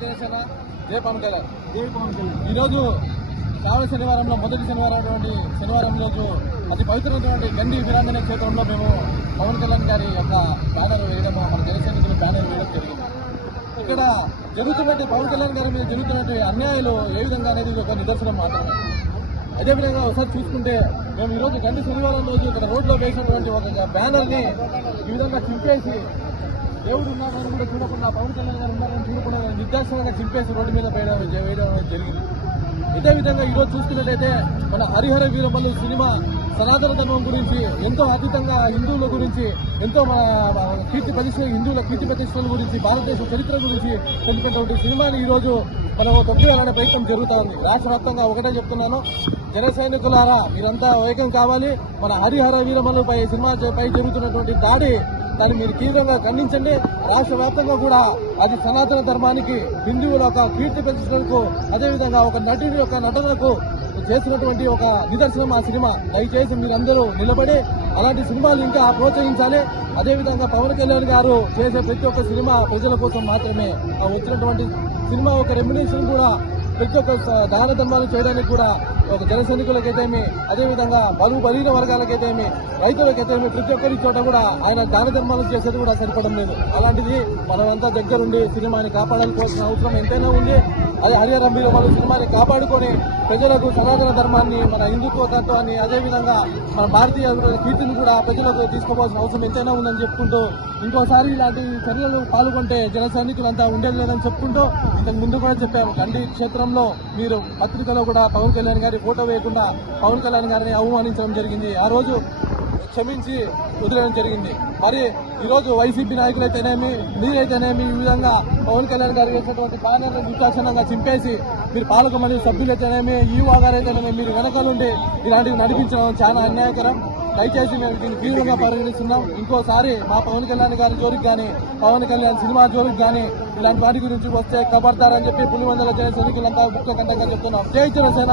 జై పవన్ కళ్యాణ్. జై పవన్ కళ్యాణ్. ఈరోజు శ్రావణ శనివారంలో మొదటి శనివారం అటువంటి శనివారం రోజు అతి పవిత్రమైనటువంటి గండి వీరాంజనే క్షేత్రంలో మేము పవన్ కళ్యాణ్ గారి యొక్క బ్యానర్ వేయడం మన జనసైనికులు బ్యానర్ వేయడం జరిగింది. ఇక్కడ జరుగుతున్నట్టు పవన్ కళ్యాణ్ గారి మీద జరుగుతున్నటువంటి అన్యాయాలు ఏ విధంగా అనేది ఒక నిదర్శనం మాత్రమే. అదేవిధంగా ఒకసారి చూసుకుంటే మేము ఈరోజు గండి శనివారం రోజు ఇక్కడ రోడ్లో వేసినటువంటి ఒక బ్యానర్ని ఈ విధంగా చింపేసి దేవుడు ఉన్నాడని కూడా చూడకుండా పవన్ కళ్యాణ్ గారు ఉన్నారని చూడకుండా నిర్దాక్షణంగా చింపేసి రోడ్డు మీద వేయడం వేయడం జరిగింది. ఇదే విధంగా ఈరోజు చూసుకున్నట్టయితే మన హరిహర వీరమల్లు సినిమా సనాతన ధర్మం గురించి ఎంతో అద్భుతంగా హిందువుల గురించి ఎంతో మన కీర్తి ప్రతిష్ట హిందువుల కీర్తి ప్రతిష్టల గురించి భారతదేశ చరిత్ర గురించి తెలిపినటువంటి సినిమాని ఈరోజు మనం తొక్కివేయాలనే ప్రయత్నం జరుగుతూ ఉంది. రాష్ట్ర వ్యాప్తంగా ఒకటే చెప్తున్నాను. జన సైనికులారా మీరంతా వేగం కావాలి. మన హరిహర వీరమల్లుపై సినిమాపై జరుగుతున్నటువంటి దాడి దాన్ని మీరు తీవ్రంగా ఖండించండి. రాష్ట్ర వ్యాప్తంగా కూడా అది సనాతన ధర్మానికి హిందువుల యొక్క కీర్తి పెంచడానికి అదేవిధంగా ఒక నటుడి యొక్క నటనకు చేసినటువంటి ఒక నిదర్శనం ఆ సినిమా. దయచేసి మీరందరూ నిలబడి అలాంటి సినిమాలు ఇంకా ప్రోత్సహించాలి. అదేవిధంగా పవన్ కళ్యాణ్ గారు చేసే ప్రతి ఒక్క సినిమా ప్రజల కోసం మాత్రమే. ఆ వచ్చినటువంటి సినిమా ఒక రెమ్యునేషన్ కూడా ప్రతి ఒక్క దాన ధర్మాలు చేయడానికి కూడా ఒక జన సైనికులకైతేమి అదేవిధంగా బలుగు బలీన వర్గాలకైతేమి రైతులకైతేమి ప్రతి ఒక్కరి చోట కూడా ఆయన దాన ధర్మాలు చేసేది కూడా సరిపడం లేదు. అలాంటిది మనమంతా దగ్గరుండి సినిమాని కాపాడాల్సిన అవసరం ఎంతైనా ఉంది. అదే హరిహర మీరు మన సినిమాని కాపాడుకొని ప్రజలకు సనాతన ధర్మాన్ని మన హిందుత్వ తత్వాన్ని అదేవిధంగా మన భారతీయ కీర్తిని కూడా ప్రజలకు తీసుకోవాల్సిన అవసరం ఎంతైనా ఉందని చెప్పుకుంటూ ఇంకోసారి ఇలాంటి చర్యలు పాల్గొంటే జన సైనికులంతా ఉండేది లేదని చెప్పుకుంటూ ఇంతకు ముందు కూడా చెప్పాము. గండి క్షేత్రంలో మీరు పత్రికలో కూడా పవన్ కళ్యాణ్ గారి ఫోటో వేయకుండా పవన్ కళ్యాణ్ గారిని అవమానించడం జరిగింది. ఆ రోజు క్షమించి వదిలేయడం జరిగింది. మరి ఈరోజు వైసీపీ నాయకులైతేనేమి మీరైతేనేమి ఈ విధంగా పవన్ కళ్యాణ్ గారు వేసినటువంటి బ్యానర్లను నిర్దాక్షణంగా చింపేసి మీరు పాలక మండలి సభ్యులైతేనేమి ఈవో గారైతేనేమి మీరు వెనకాలండి. ఇలాంటివి నడిపించడం చాలా అన్యాయకరం. దయచేసి మేము దీన్ని తీవ్రంగా పరిగణిస్తున్నాం. ఇంకోసారి మా పవన్ కళ్యాణ్ గారి జోలికి కానీ పవన్ కళ్యాణ్ సినిమా జోలికి కానీ ఇలాంటి వాటి గురించి వస్తే కబర్దారని చెప్పి పులివందల జయ సైనికులంతా ముఖ్య కంటంగా చెప్తున్నాం. జై జై జనసేన